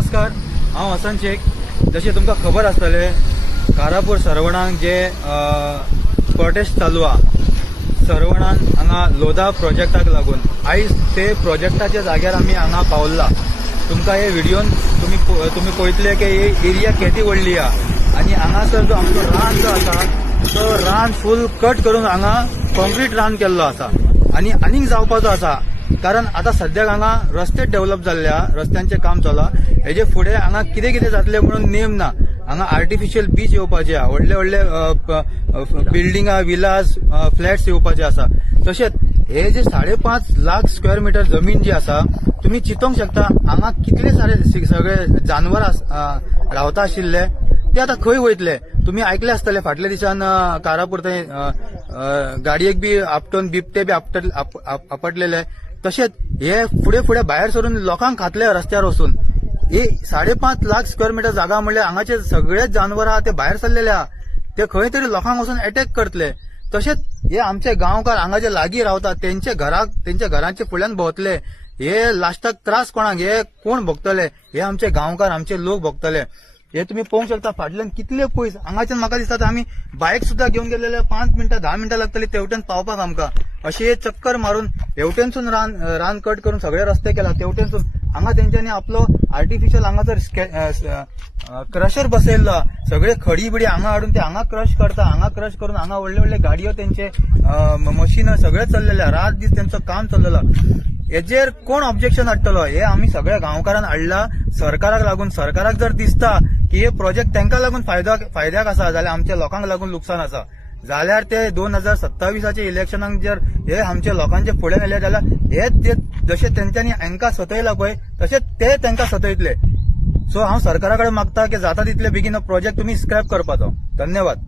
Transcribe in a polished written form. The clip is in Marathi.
नमस्कार, हांव हसन शेख. जशें तुमकां खबर आसतले, कारापूर सरवणाक जे प्रोटेस्ट चालू आहा सरवणान हांगा लोधा प्रोजेक्टाक लागून आयज ते प्रोजेक्टाच्या जाग्यार आमी हांगा पावल्ला. तुमकां हे व्हिडिओन तुम्ही पळयतले की ही एरिया केदी व्हडली आहा आनी हांगासर जो आमचो रान जो आसा तो रान फूल कट करून हांगा कॉन्क्रीट रान केल्लो आसा आनी आनीक जावपाचो आसा. कारण आता सध्याक हांगा रस्ते डेव्हलप जाल्ले रस्त्यांचे काम चालू हेजे फुडें हांगा कितें कितें जातलें म्हणून नेम ना. हांगा आर्टिफिशियल बीच येवपाचे आहा, व्हडले व्हडले बिल्डिंगा विलास फ्लॅट्स येवपाचे आसा. तशेंच हे जे 5.5 लाख स्क्वेअर मीटर जमीन जी आसा तुम्ही चिंतूंक शकता हांगा कितले सारे सगळे जानवर रावता आशिल्ले ते आता खंय वयतले. तुम्ही ऐकले आसतले फाटल्या दिसान कारापूर थंय गाडयेक बी आपटून बिबटे बी आपटलेले. तशेंच हे फुडें फुडें भायर सरून लोकांक खातले रस्त्यार वचून. हे 5.5 लाख स्क्वेअर मीटर जागा म्हणल्यार हांगाचे सगळे जानवर आहा ते भायर सरलेले आहा, ते खंय तरी लोकांक वचून अटॅक करतले. तशेंच हे आमचे गांवकार हांगा जे लागीं रावतात तेंच्या घरांचे फुड्यान भोंवतले. हे लास्टाक त्रास कोणाक, हे कोण भोगतले? हे आमचे गांवकार आमचे लोक भोगतले. हे तुम्ही पळोवंक शकता फाटल्यान कितले पयस. हांगाच्यान म्हाका दिसता आमी बायक सुद्धा घेवन गेलेले 5 मिनिटां 10 मिनिटां लागतली तेवटेन पावपाक आमकां. अशी चक्कर मारून हेवटेनसून रान कट करून सगळे रस्ते केला तेवटेनसून. हांगा तेंच्यांनी आपलो आर्टिफिशियल हांगासर क्रशर बसयल्लो. सगळे खडी बिडी हांगा हाडून ते हांगा क्रश करता. हांगा क्रश करून हांगा व्हडले व्हडले गाडयो तेंचे मशीन सगळे चल्लेले. रात दीस तेंचो काम चल्लेलो. हेजेर कोण ऑब्जेक्शन हाडटलो? हे आमी सगळ्या गांवकारांन हाडला सरकाराक लागून. सरकाराक जर दिसता की हे प्रोजेक्ट तांकां लागून फायद्याक आसा जाल्यार आमच्या लोकांक लागून लुकसाण आसा जाल्यार ते 2027च्या इलेक्शनाक जर हे आमच्या लोकांचे फुडें नेले जाल्यार हे जशे तेंच्यांनी हांकां सतयला पळय तशेंच ते तांकां सतयतले. सो हांव सरकारा कडेन मागता की जाता तितले बेगीन प्रोजेक्ट तुमी स्क्रॅप करपाचो. धन्यवाद.